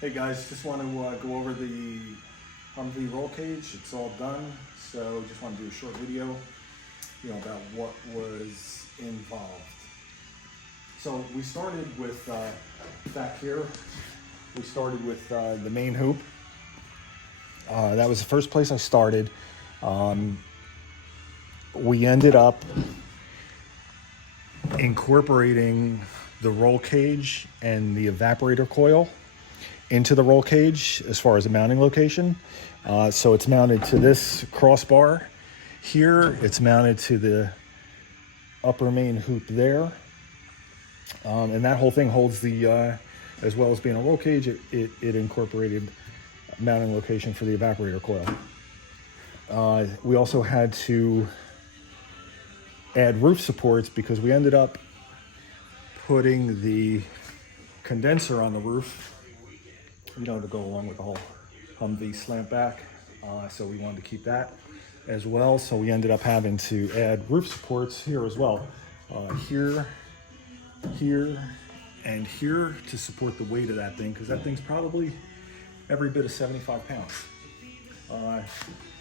Hey guys, just want to go over the Humvee roll cage. It's all done, so just want to do a short video, about what was involved. So we started with back here. We started with the main hoop. That was the first place I started. We ended up incorporating the roll cage and the evaporator coil into the roll cage as far as the mounting location. So it's mounted to this crossbar here. It's mounted to the upper main hoop there. And that whole thing holds the, as well as being a roll cage, it incorporated mounting location for the evaporator coil. We also had to add roof supports because we ended up putting the condenser on the roof, to go along with the whole Humvee slant back. So we wanted to keep that as well. So we ended up having to add roof supports here as well. Here, and here to support the weight of that thing, because that thing's probably every bit of 75 pounds.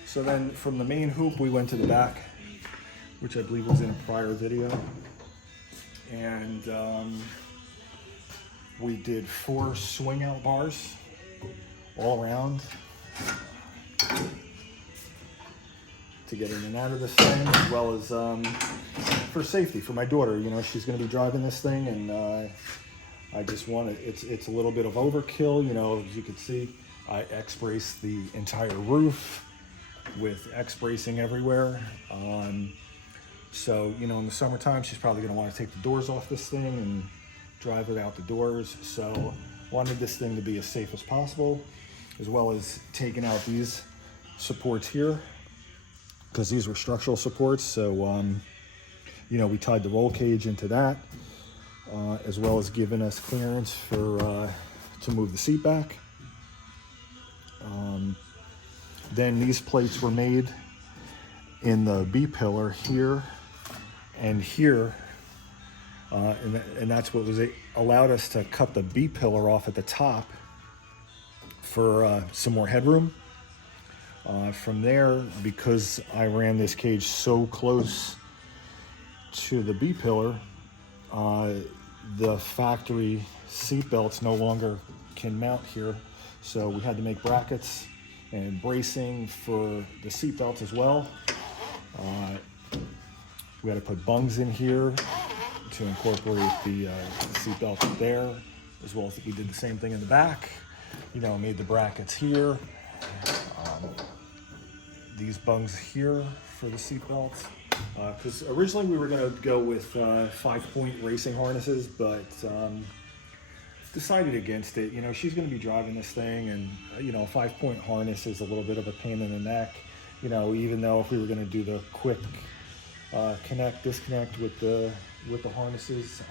So then from the main hoop, we went to the back, which I believe was in a prior video. And we did 4 swing out bars all around to get in and out of this thing, as well as for safety for my daughter. She's going to be driving this thing, and I just want it. It's a little bit of overkill. As you can see, I X-braced the entire roof with X-bracing everywhere. So, in the summertime, she's probably going to want to take the doors off this thing and drive without the doors. So wanted this thing to be as safe as possible, as well as taking out these supports here, because these were structural supports. So, we tied the roll cage into that, as well as giving us clearance for to move the seat back. Then these plates were made in the B pillar here and here, and that's what allowed us to cut the B pillar off at the top for some more headroom. From there, because I ran this cage so close to the B pillar, the factory seat belts no longer can mount here, so we had to make brackets and bracing for the seat belts as well. We had to put bungs in here to incorporate the seat belt there, as well as we did the same thing in the back. Made the brackets here, these bungs here for the seat belts. Because originally we were going to go with 5-point racing harnesses, but decided against it. She's going to be driving this thing, and a 5-point harness is a little bit of a pain in the neck. Even though if we were going to do the quick connect, disconnect with the harnesses,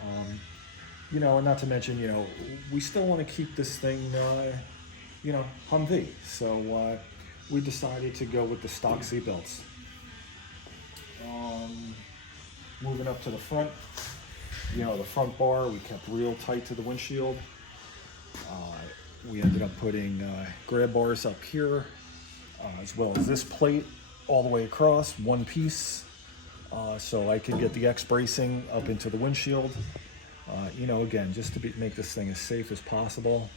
and not to mention, we still want to keep this thing, Humvee. So we decided to go with the stock seatbelts. Moving up to the front, the front bar, we kept real tight to the windshield. We ended up putting grab bars up here, as well as this plate all the way across, one piece, so I could get the X bracing up into the windshield. Again, just to make this thing as safe as possible.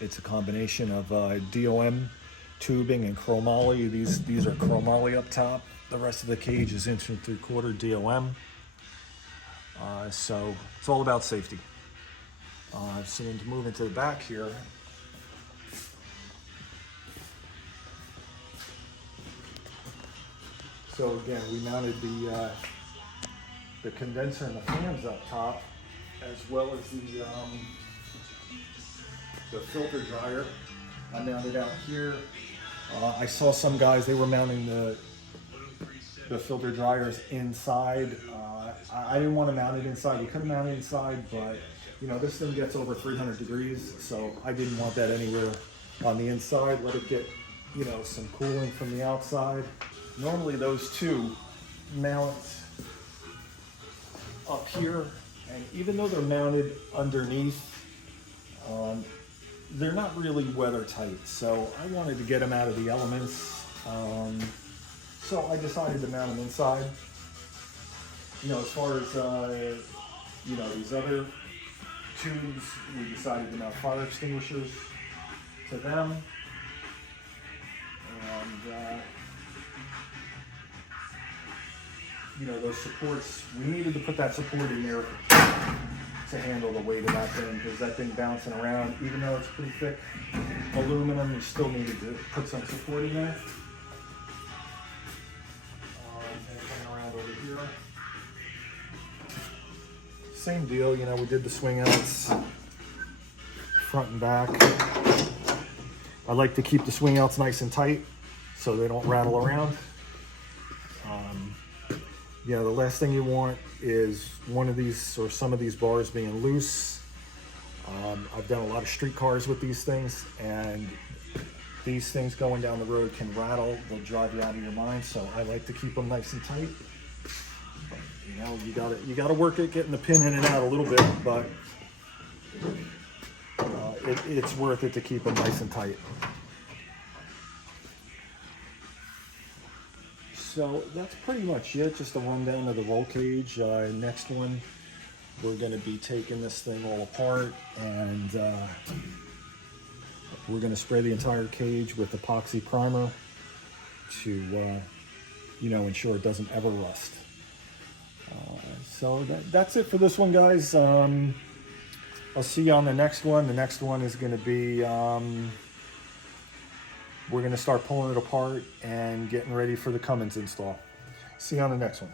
It's a combination of DOM tubing and chromoly. These are chromoly up top. The rest of the cage is 1 3/4 DOM. So it's all about safety. So then to move into the back here, so again, we mounted the condenser and the fans up top, as well as the filter dryer. I mounted out here. I saw some guys, they were mounting the filter dryers inside. I didn't want to mount it inside. We couldn't mount it inside, but this thing gets over 300 degrees, so I didn't want that anywhere on the inside. Let it get, some cooling from the outside. Normally those two mount up here And even though they're mounted underneath, they're not really weather tight. So I wanted to get them out of the elements. So I decided to mount them inside. You know, as far as, you know, these other tubes, we decided to mount fire extinguishers to them. And, you know, those supports, we needed to put that support in there to handle the weight of that thing, because that thing bouncing around, even though it's pretty thick aluminum, you still needed to put some support in there. And coming around over here, same deal, you know, we did the swing outs front and back. I like to keep the swing outs nice and tight so they don't rattle around. You know, the last thing you want is one of these or some of these bars being loose. I've done a lot of street cars with these things, and these things going down the road can rattle. They'll drive you out of your mind. So I like to keep them nice and tight. But, you know, you gotta work at getting the pin in and out a little bit, but it's worth it to keep them nice and tight. So that's pretty much it, just a rundown of the roll cage. Next one, we're gonna be taking this thing all apart, and we're gonna spray the entire cage with epoxy primer to, you know, ensure it doesn't ever rust. So that's it for this one, guys. I'll see you on the next one. The next one is gonna be, we're going to start pulling it apart and getting ready for the Cummins install. See you on the next one.